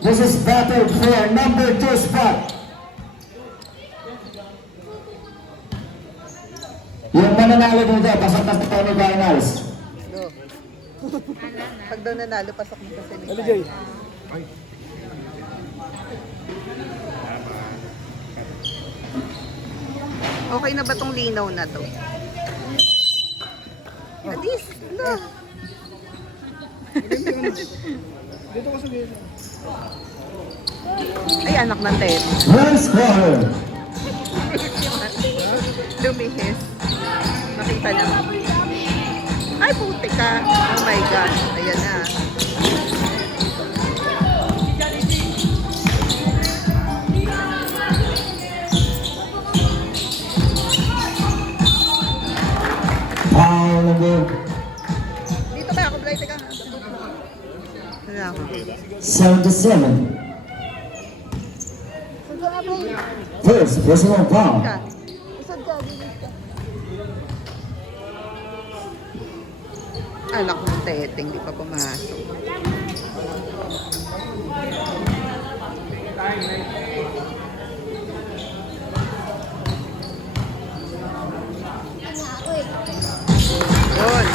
This is battle for number 2 spot. Yung mananalo dito, pasok na sa semifinals. No. Pag daw nanalo, pasok mo sa semifinals. Ano, Jay? Okay na ba tong linaw na to? Adis, na. Dito ka sa gilid. Ay, anak ng Ted. One score. Lumihis. Nakita lang. Ay, puti ka. Oh my gosh. Ayan na. Foul number Dito ba ako, Blay? Teka. Wala ako. 77. First personal foul. Ka. Anak ng Teteng, di pa pumasok. Yun.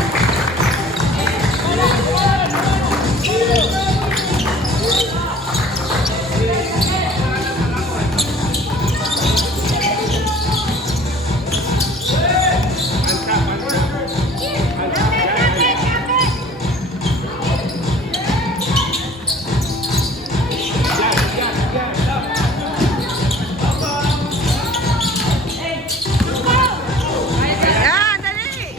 Yan, dali!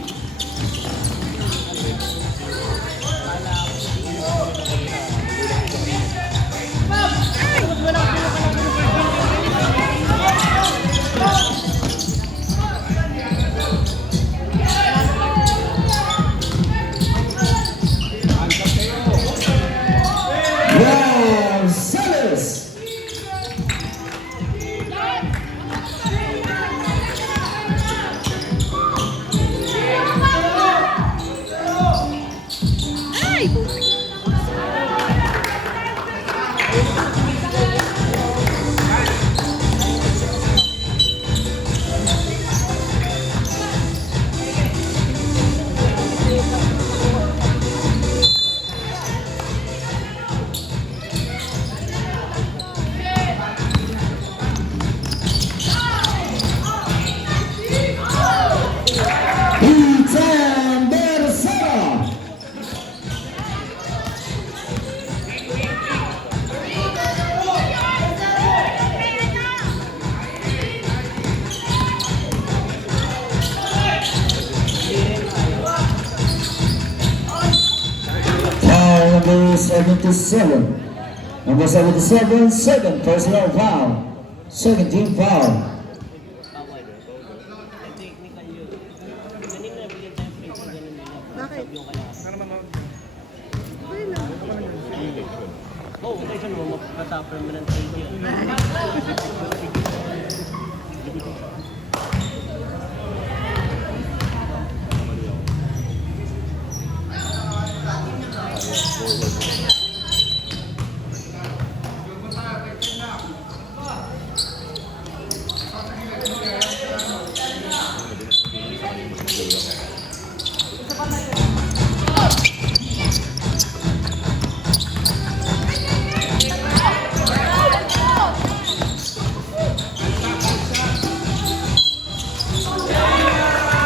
Wow, Sellers. Ay, puti. Ethan Bersama. Foul number 77. Number 77, second personal foul. Second team foul. Bakit? Sana naman. Ay, lang. Oh, okay siya naman, mapapasapper mo ng thank you.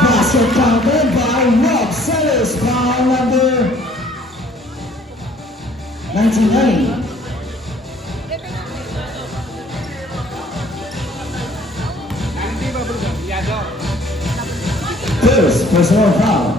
Basket counted by Rob Sellers, foul number 99. First personal foul.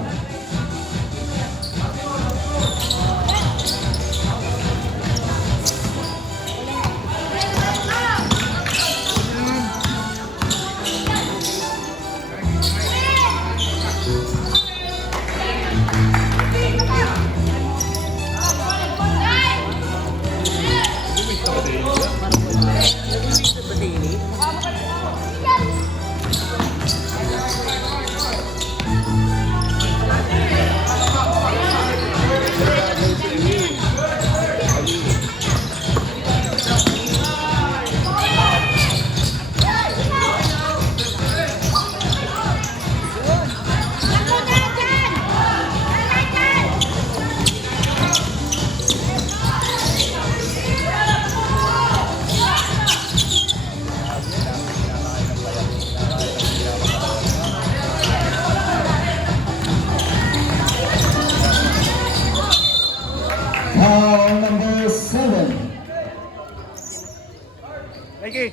Mikey.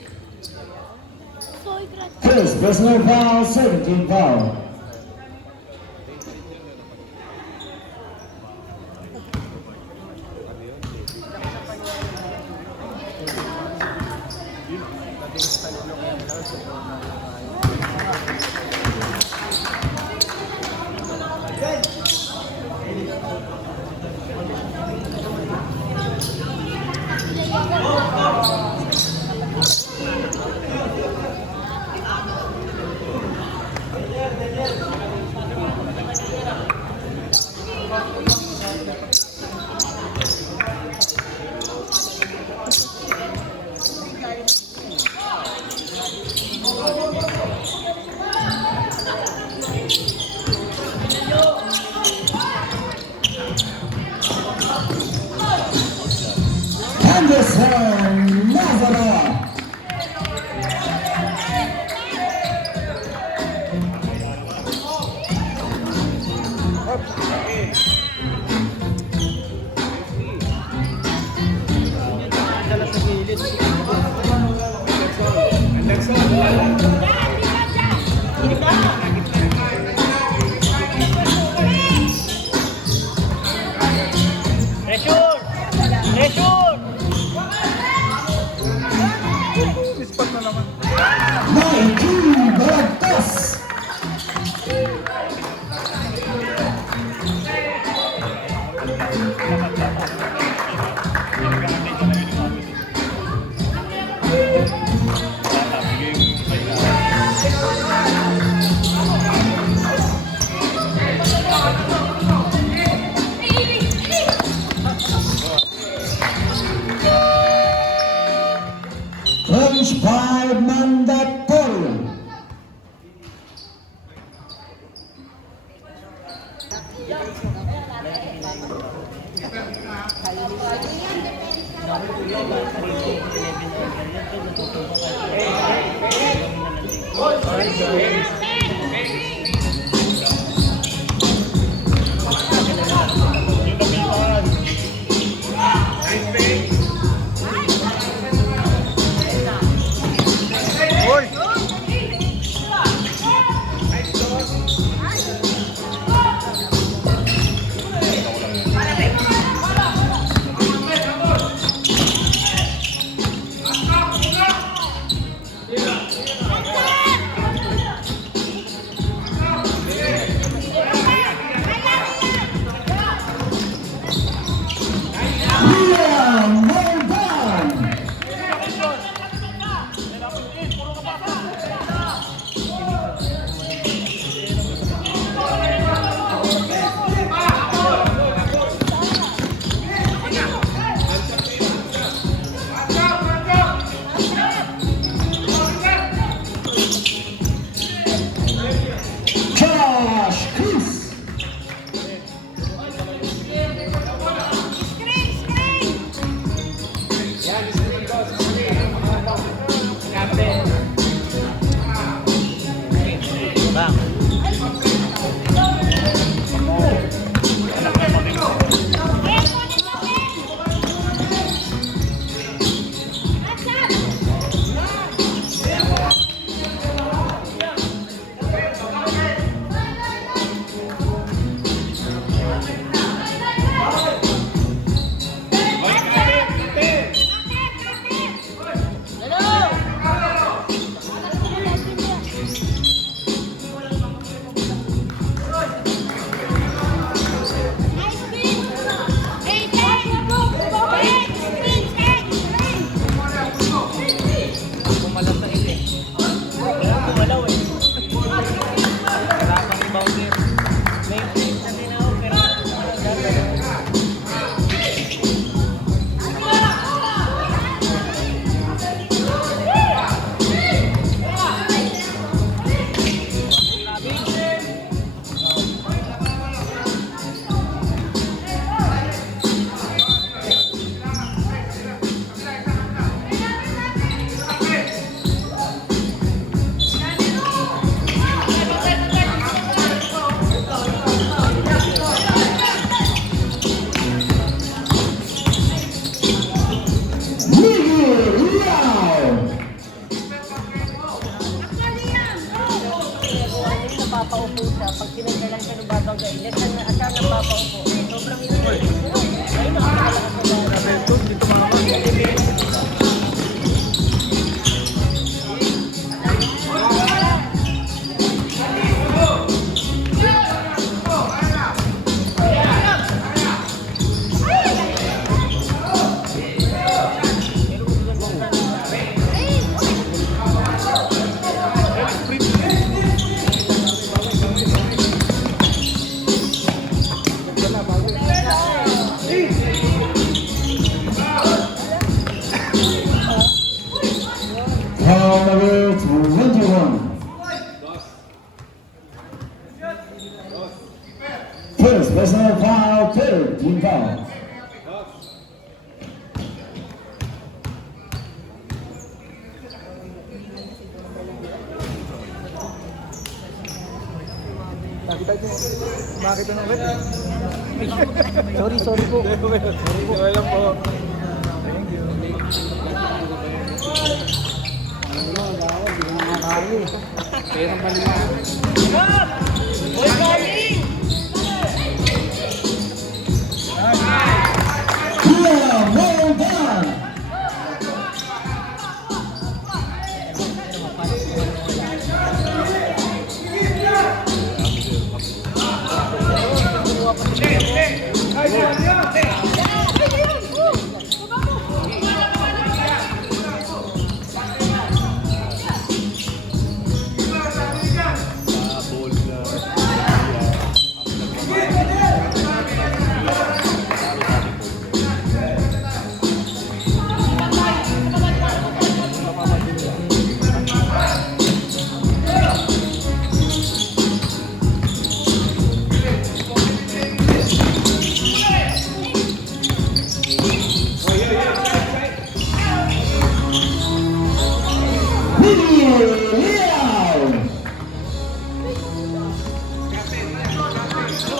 First personal foul, 17 foul. Anderson Nazareth. Dala sa gilid. Pressure! Pressure! Spot na naman. Mikey Balagtas. Crunch 5 mandatory. Hoy! Bakit ano ulit? Sorry po. Okay lang po. Thank you. Pera mali. Yeah, well done.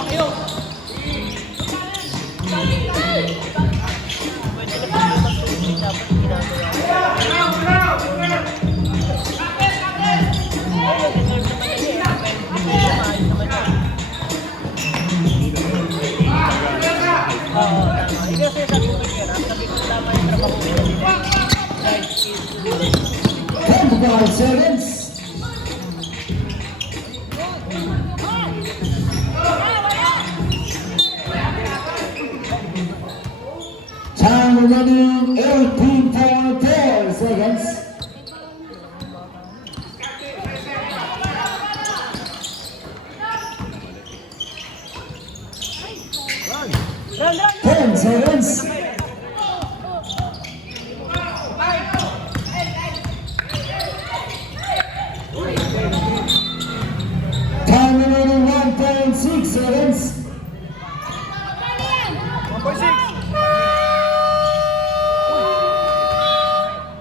Leon. Ten seconds. Time remaining 18.4 seconds. Ten seconds. Time remaining 1.6 seconds. 1.6.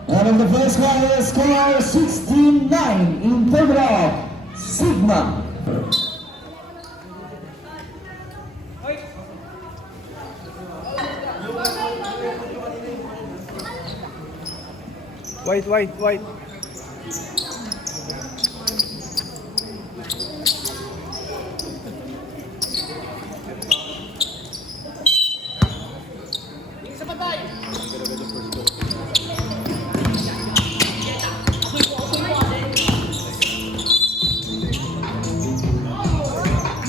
And in the first quarter, score 69 in favor of Sigma. White.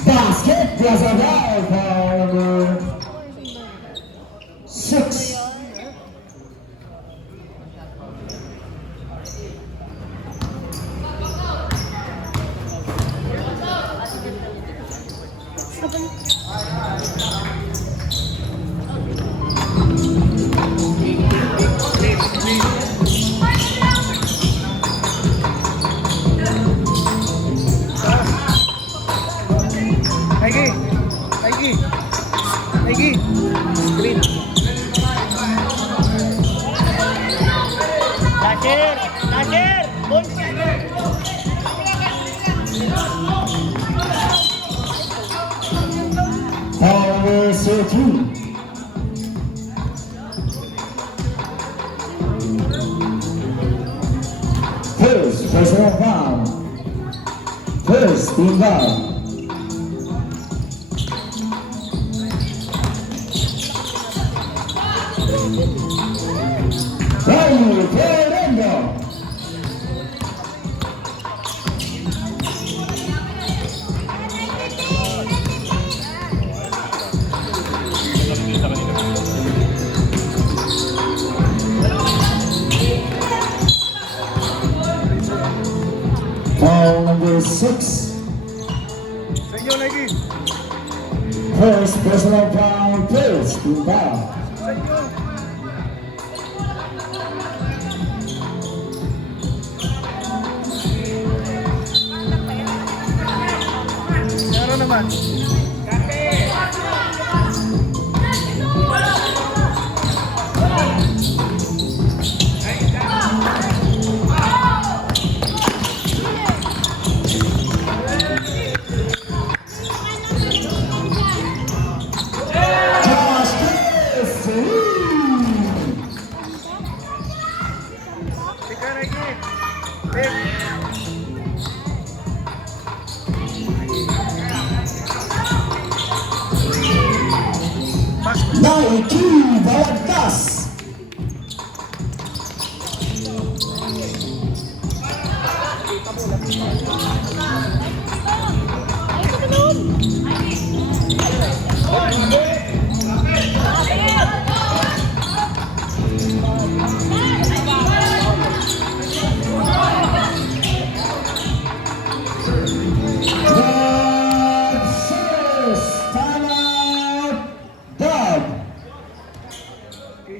Basket plus a foul for number 6. Nike. Green. Power 13. First personal foul. First team foul. Raul Fernando. Foul number 6. Sa inyo, Nike. First personal foul. First team foul. Sa inyo. Meron naman. Uy!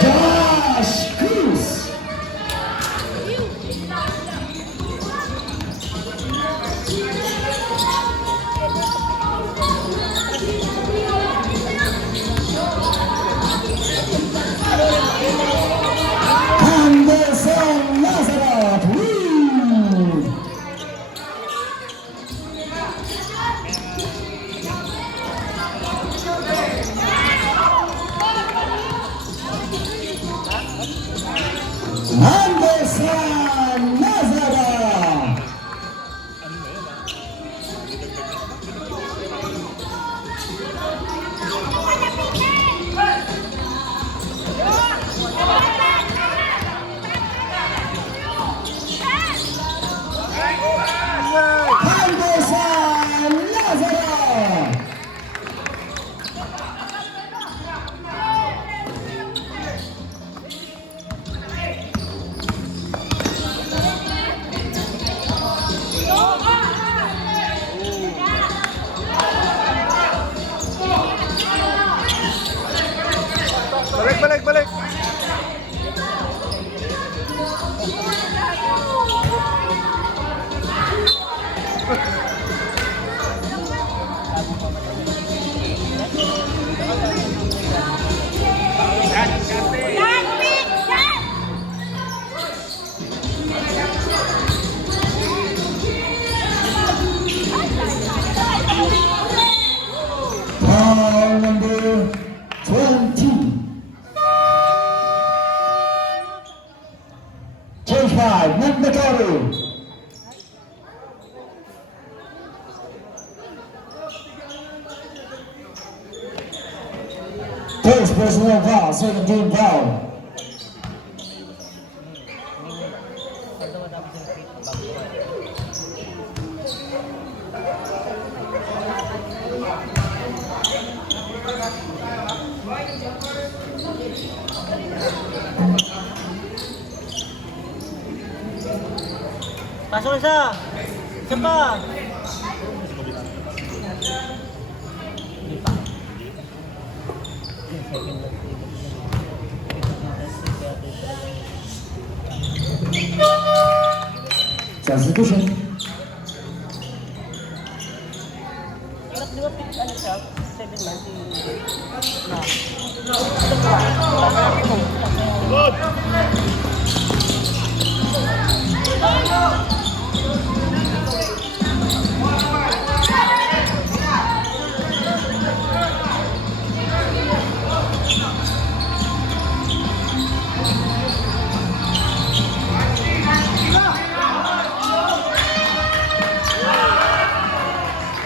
Josh Cruz. Anderson Lazarov. Woo! Anderson Lazarov. Anderson Lazarov. Balik, balik, balik! Foul number 20. Change 5, Nagmatoru. First personal foul, 17 foul. Pasok isa! Isa pa! Substitution. Di ba ano siya? 7 months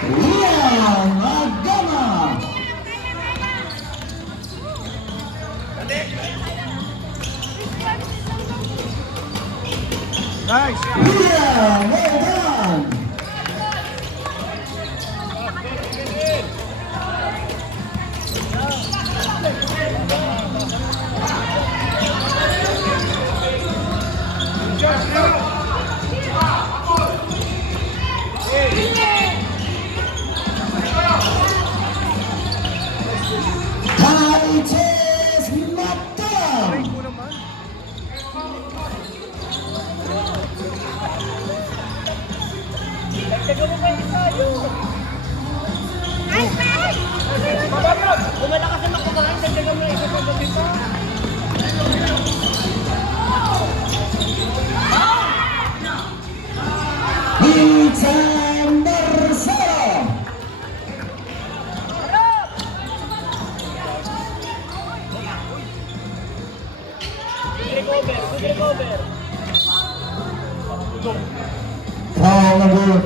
Liam Agama. Nice! Liam, well done. Titus Macdonald. Mo naman. Lumalakas naman kumain, dagdagan mo na isa pa gabi pa. Ethan Marcelo. Good recover, good recover. Foul number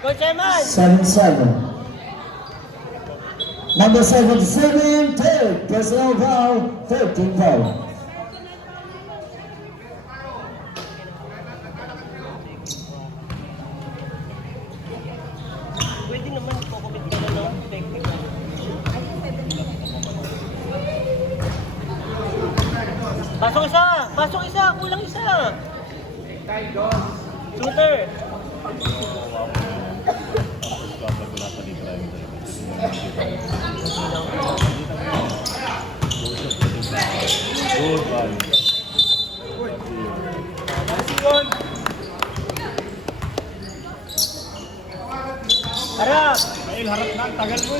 Coach Eman! 77. Number 77, third personal foul, 13 foul. Pwede naman po-commit ka na ng technical. Pasok isa! Pasok isa! Kulang isa! Shooter! Harap! Dahil harap na, ang tagal mo.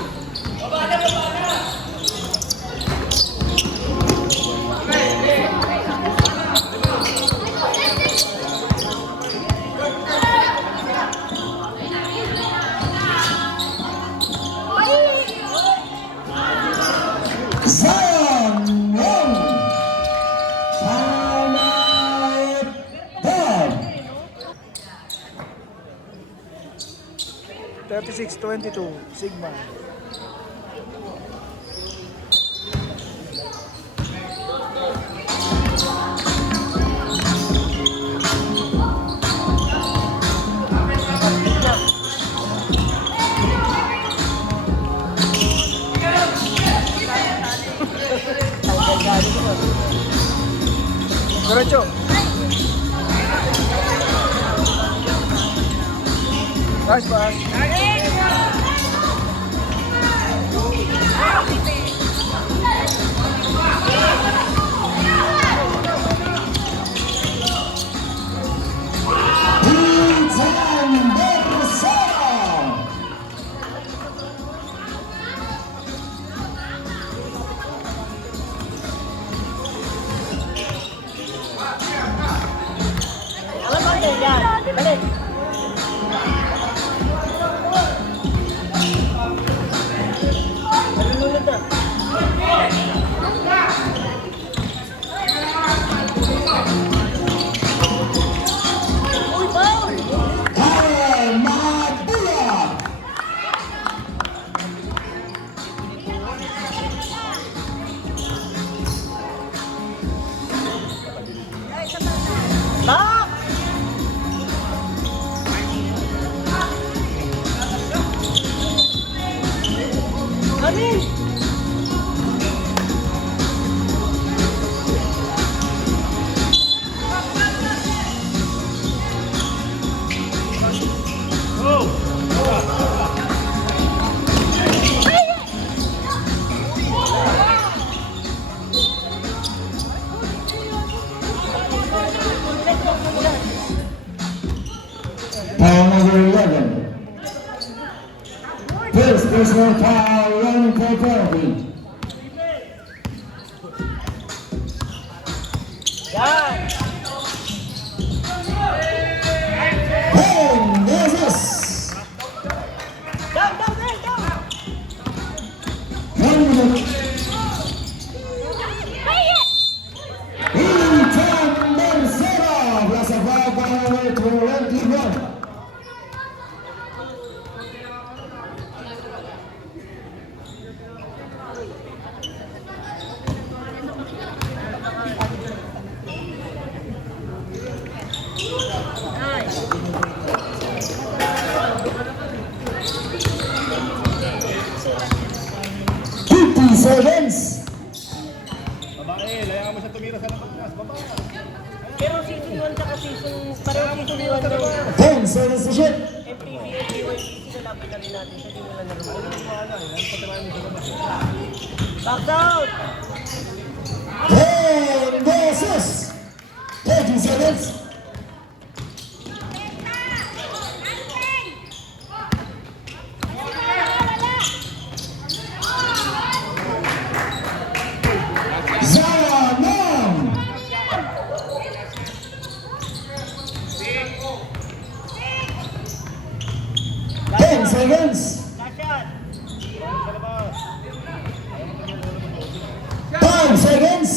Zion Young. Time out. Done. 36-22, Sigma. Diretso. Nice pass. Time Barcelona. Alam mo yan! Balik! Nalulunod na. Uy, foul! Kyle Magdula. Stop! Amin! Foul number 11. First personal foul, running for penalty. Yan! Ben Moses. Down, down, down, down! 1 minute. Ethan Marcelo. Plus a foul by number 21. Seconds. Babae, layaan mo siya tumira sa labas. Babae. Pero season 1 tsaka season... Pareho season 1 daw. 10 seconds to shoot. MPV at BYC sinalaban na rin natin sa di nila naroon. Back out! 10 versus 30 seconds. Zion Young. 10 seconds. Kashan! 5 seconds.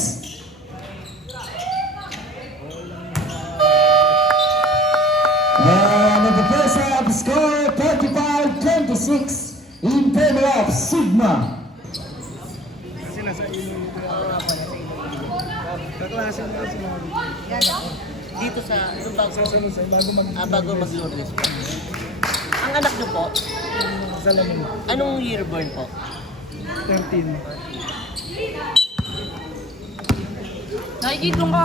score 35-26 in favor of Sigma. Sila sa inyo. Kaklase mo kasi Dito sa, bago mag bago mag-Lourdes po. Ang anak niyo po, salamin. anong year born po? 13. Nakikita ka.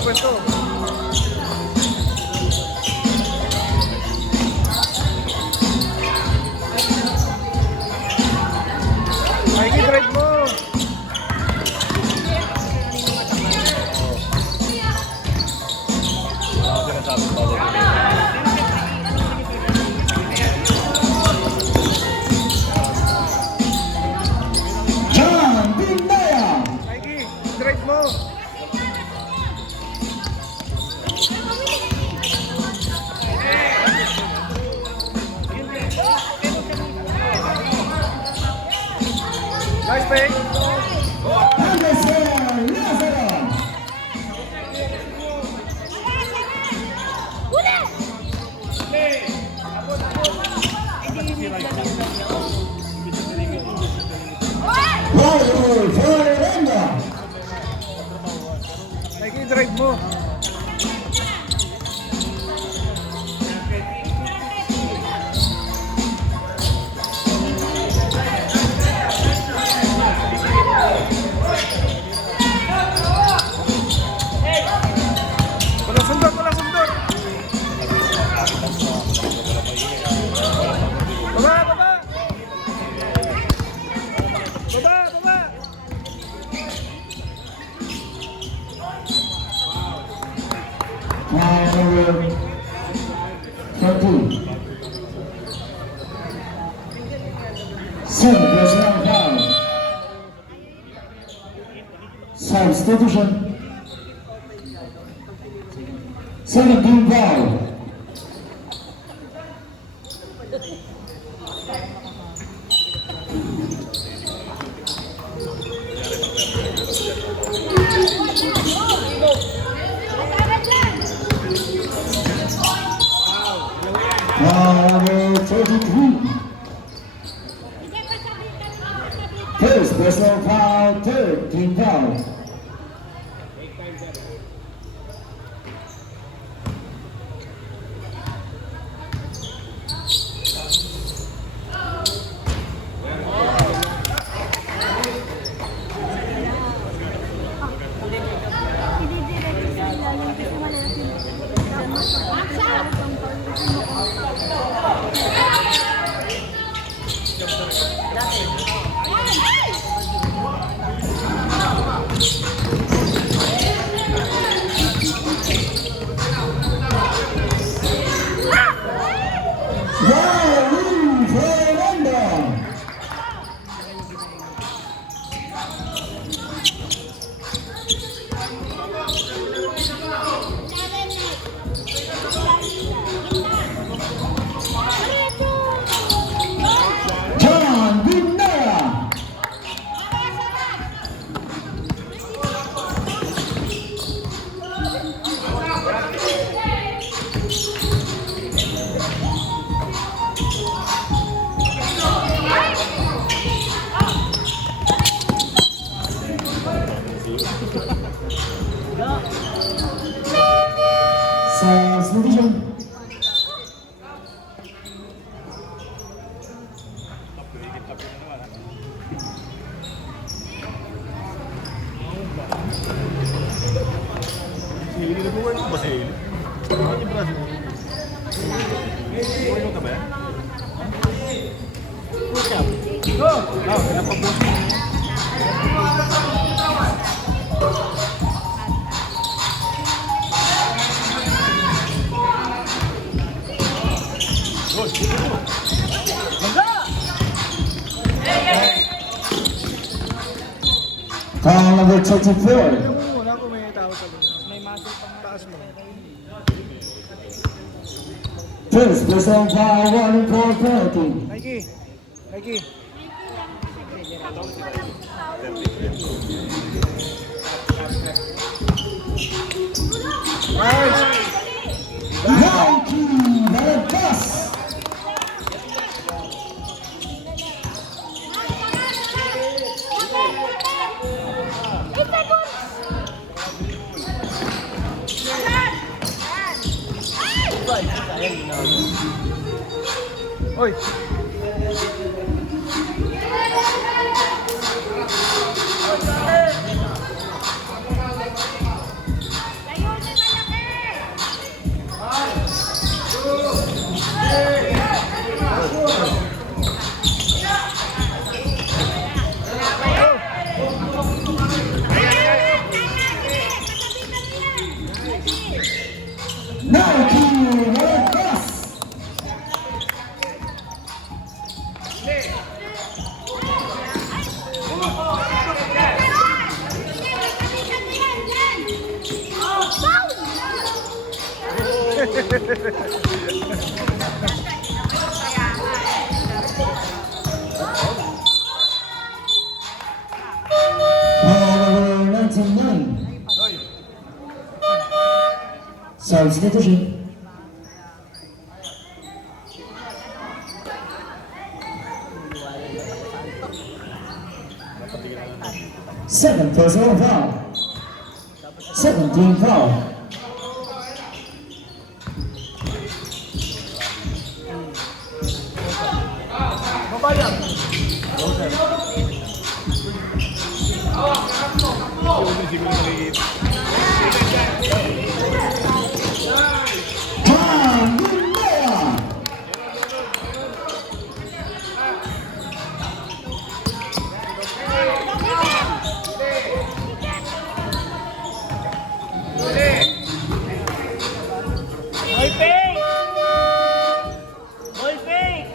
Pwesto. Mikey, drive mo. John Bindaya. Mikey, drive mo. Nice pick. Anderson Lazaro. Raul Florenda. Mikey, drive mo. Wala sundot. Baba. Now number 13. Seven personal foul. Substitution. 17 foul. Number 33. First personal foul, third team foul. Foul number 34. Wala ko may tao sa loob. May muscle pang taas mo. First personal foul, 1 for penalty. Mikey. Mikey. Nike Malagas. Oy. Nike Malagas. Foul number 99. Substitution. Second personal foul. 17 foul. Mabayan. Pangulea. Boy fake! Boy fake!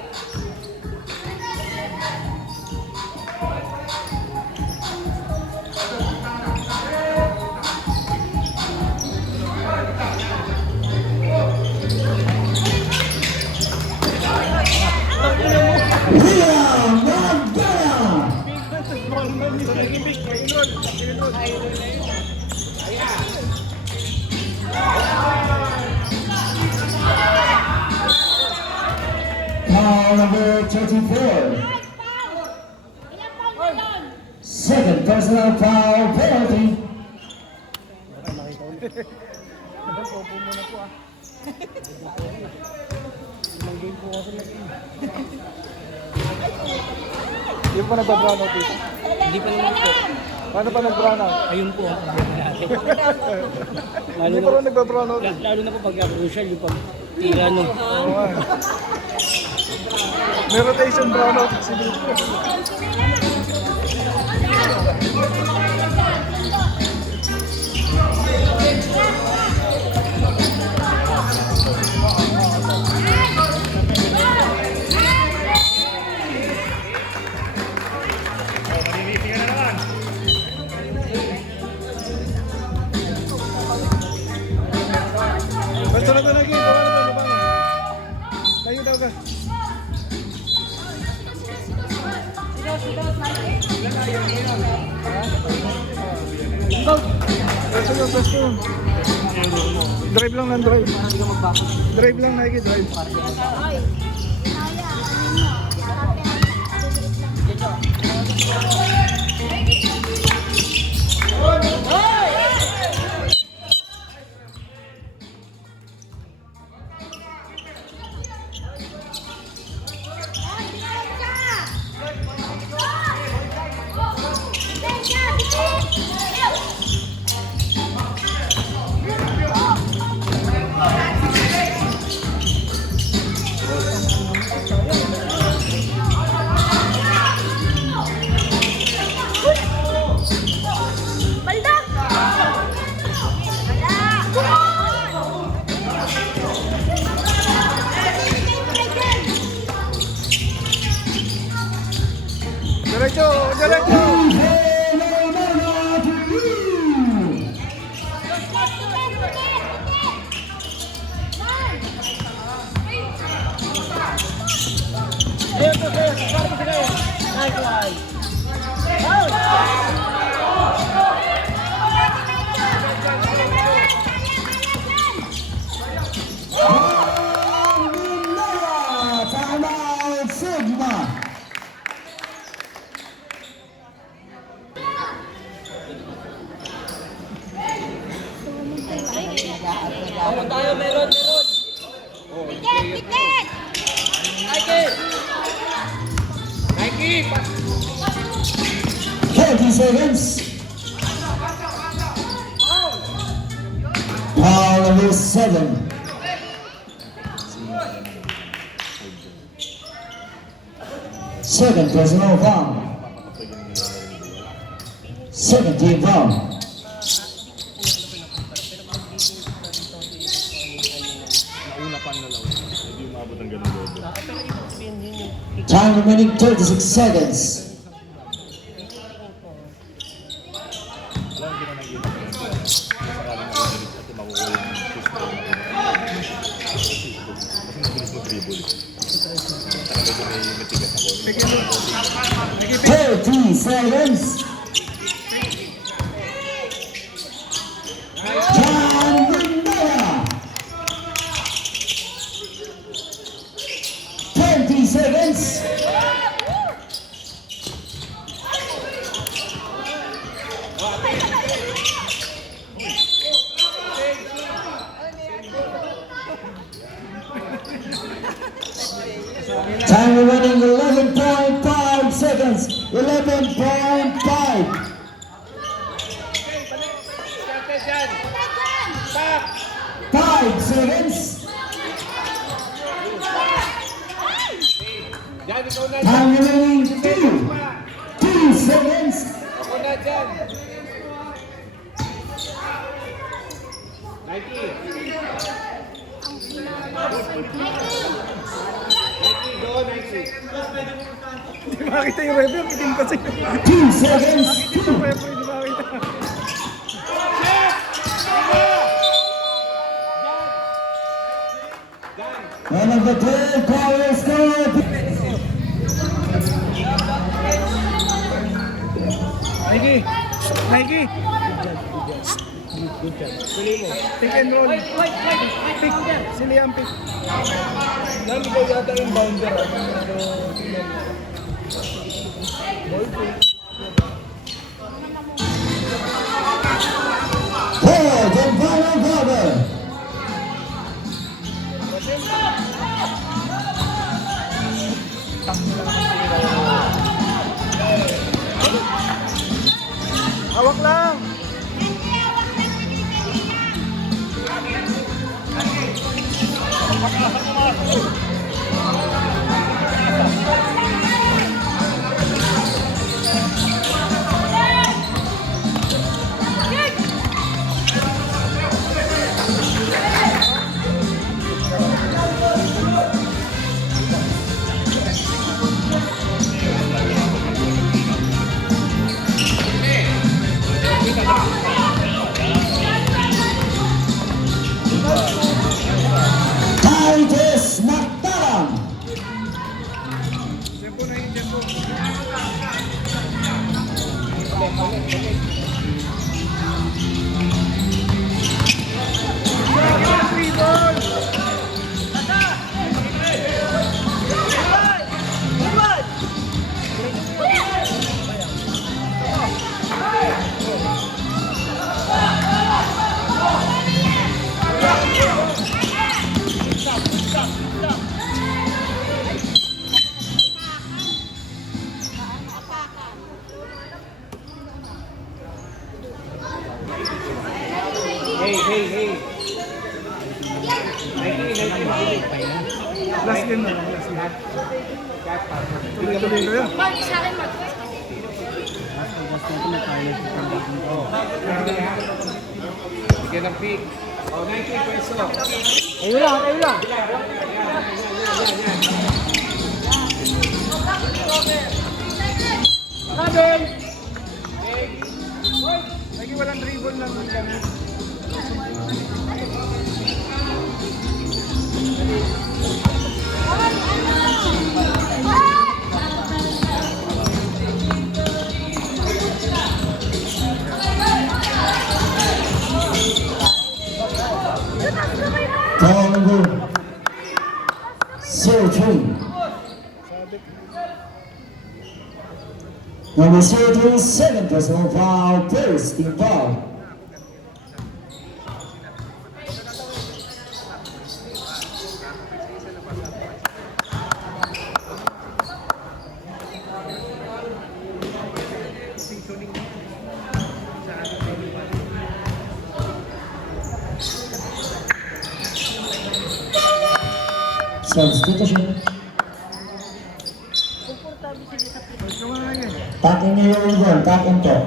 Liam Magdala. Foul number 34. Second personal foul penalty. Yung pa nag-brown out dito. Hindi pa naman po. Paano pa nag-brown out? Ayun po ang problema natin. Lalo Hindi na, pa rin nagba-brown out. lalo na po pag crucial, yung pag tira no. Oo nga. May rotation brown out si Dito. Basta na ito lagi. Gawa na ito. Gawa na. Tayo daw ka. Pwesto yun, pwesto yun. Drive lang ng drive. Drive lang, Nike, drive. Timeout, Sigma. Tayo, meron. Tiket! Nike! 30 seconds. Foul number 7. Second personal foul. Second team foul. Time remaining 36 seconds. Nagipit. 30 seconds. John Brunella. 20 seconds. Time remaining 11.5 seconds. 11.5. 5 seconds. Time remaining 2 seconds. Hindi makita yung referee. Itim kasi. 2 seconds. Yung referee, hindi makita. And of the 12 players scored. Nike. Pick and roll. Pick. Sili ang pick. Nalibay yata yung bounder. Third and final quarter. Hawak lang. Titus Mactaran. Tempo na yun, tempo. Free ball. Hey. Last game na lang. Last game. Tuloy-tuloy na yun. Mag, sa akin mag. Bigyan ng pick. Oh, 90 peso. Ayun lang. Lagi walang dribble lang. Ay! 03. Number 03, 7 personal foul, first team foul. Substitution. Takin niyo yung goal, takin to.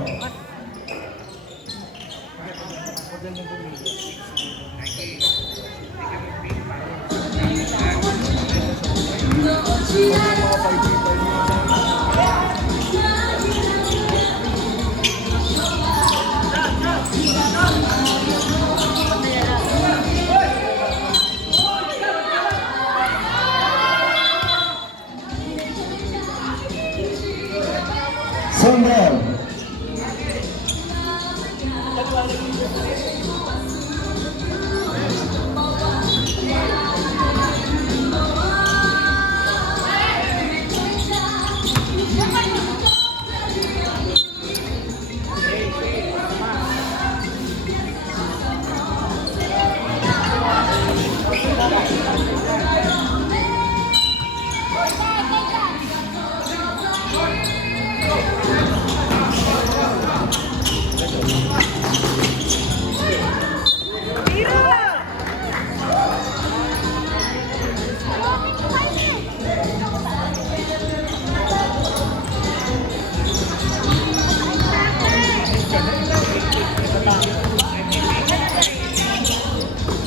Single.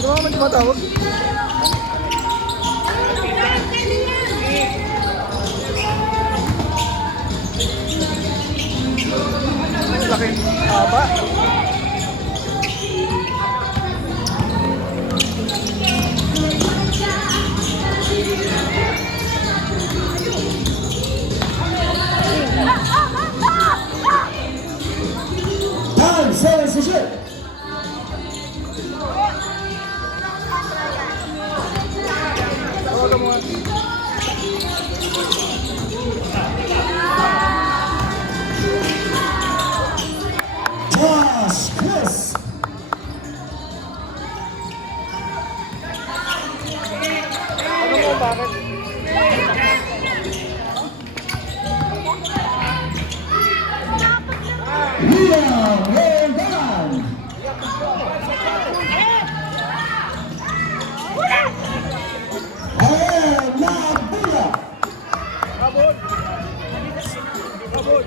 Ano naman tumatawag? Laki. Haba. Time, 7 to shoot. Tawagan mo nga. Josh Chris. Ano mo, bakit? Liam Roldan. And Nabula. Abot. Abot.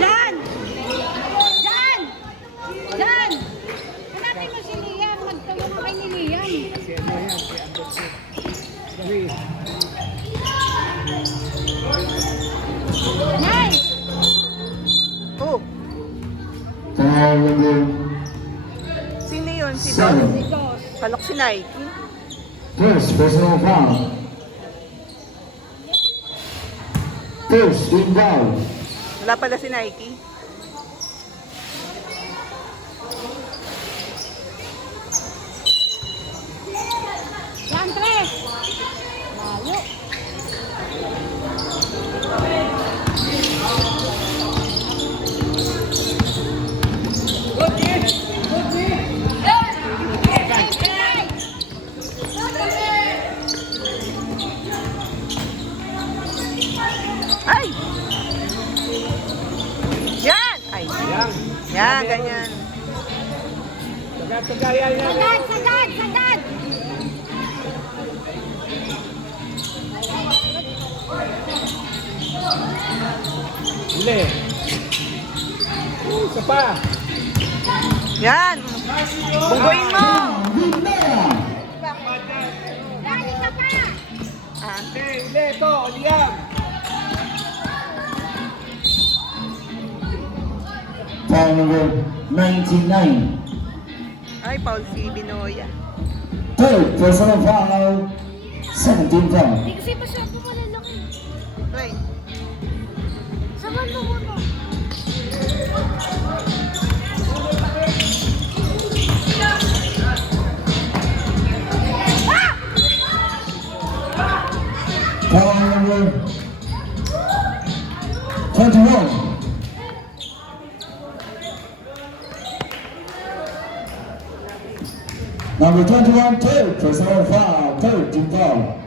Jan! Jan! Jan! Hanapin mo si Liam. Magtulong ka kay ni Liam. Si ano yan, si Anderson. Dali. Nay! Oh, Foul number sino yun? Si 7. Don? Kalok si Nike. First personal foul. First team foul. Wala pala si Nike. Jan, tres! Layo. Ay! Yan! Ay, yan, ganyan. Sagad, sagad yan. Sagad! Sagad! Sagad! Huli. Isa pa. Yan! Bunggoyin mo! With net. number 99. Ay, Paul si Binoya. Third personal foul, 17 foul. Hindi kasi masyado malalaki. Ay, Saman mo muna. Foul number 21. Number 21, third personal foul, third team foul.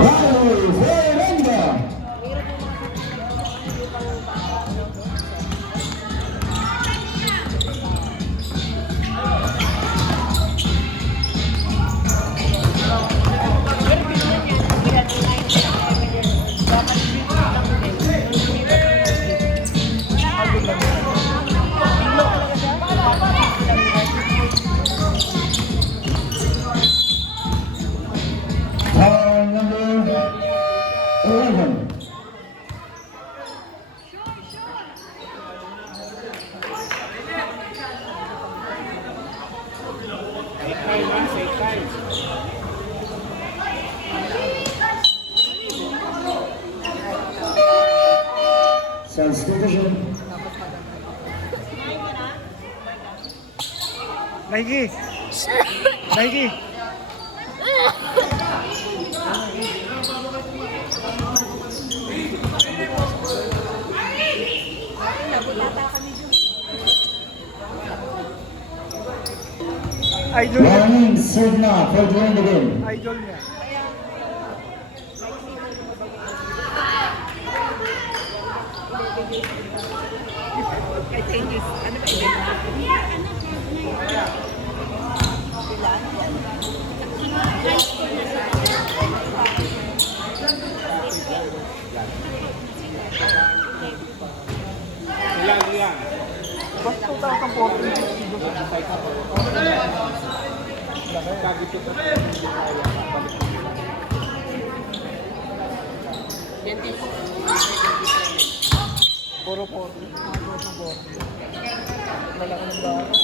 Riley Fernanda. Foul number 11. Substitution. Nike. Nike. Idol niya. Warning signal for the end of the game. Idol niya. kay Chinese. Ano ba yun? Basta 2014. Puro 40. Lalaki ng bata.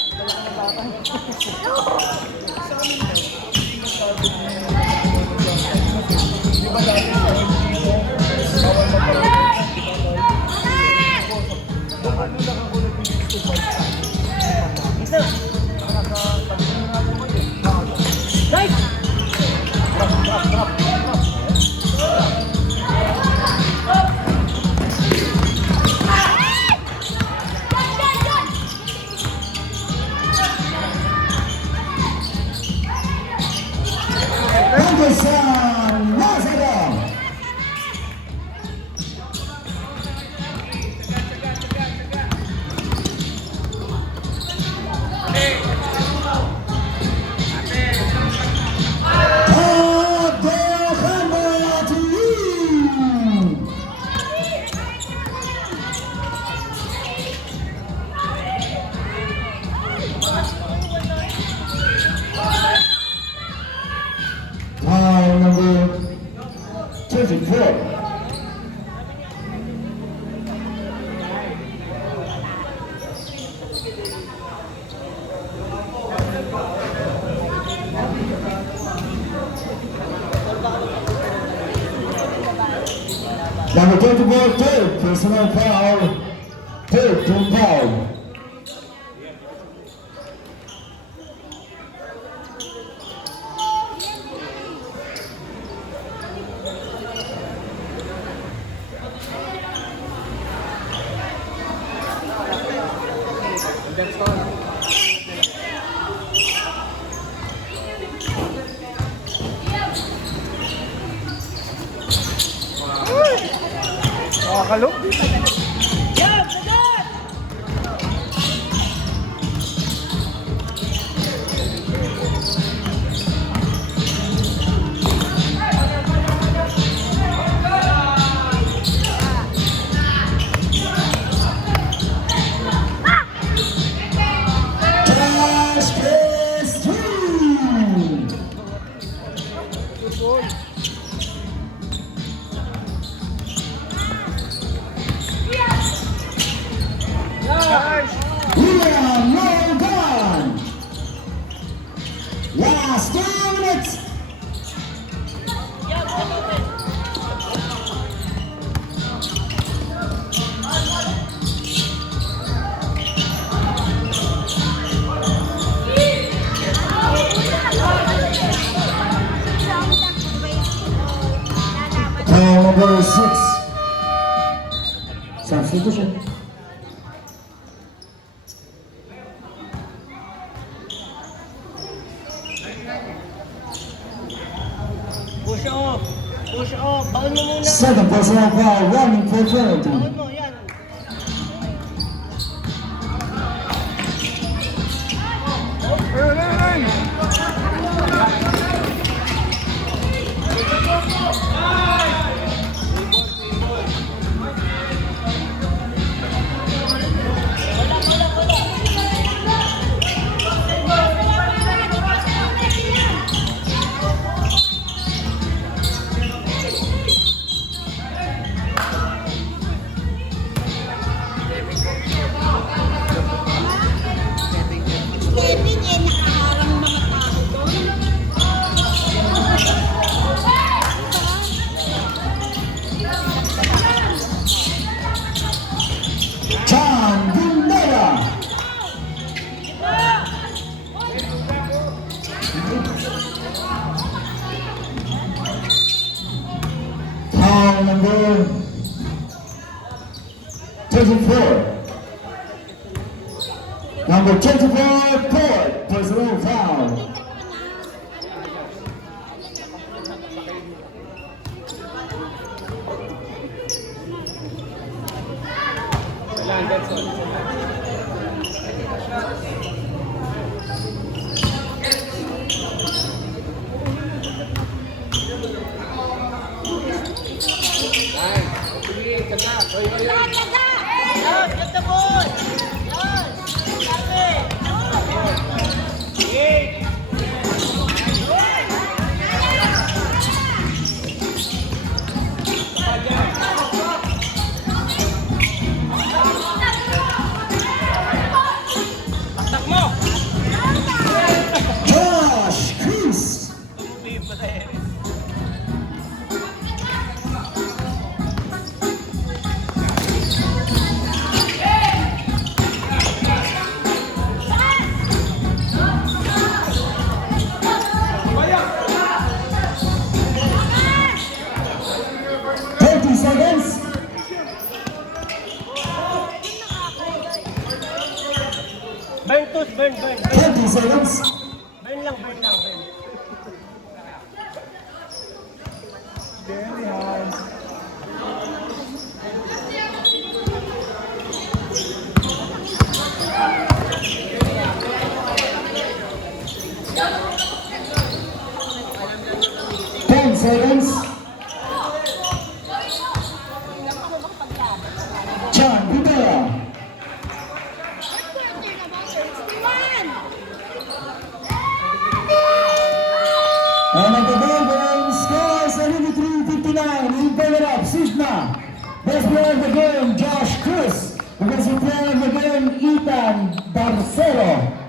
Di ba dati sa bawal magpapalagay? Ano lang ang ulit yung gusto mo? Ito! Nakakatabi na nga mo yun. Guys! Drop! Anderson Lazaro. Foul number 34. Number 24, third personal foul, third team foul. Makalo? Josh Chris 3. William Morgan. Last 2 minutes. Foul number 6. Substitution. Push off! Push off! Baon mo muna! Second personal foul, running for penalty. Baon mo, yan! Ayun, ayun, ayun. Kevin, nakaharang mga tao doon. John Gundera. Foul number 24. Number 24, court, personal foul. Josh Chris. 30 seconds. Burn tooth, burn, burn! 20 seconds. Burn lang, burn lang, burn! Seconds. John Gundera. And at the Golden scores 73-59 in favor of Sigma. Best player of the game, Josh Cruz. Defensive player of the game, Ethan Barcelo.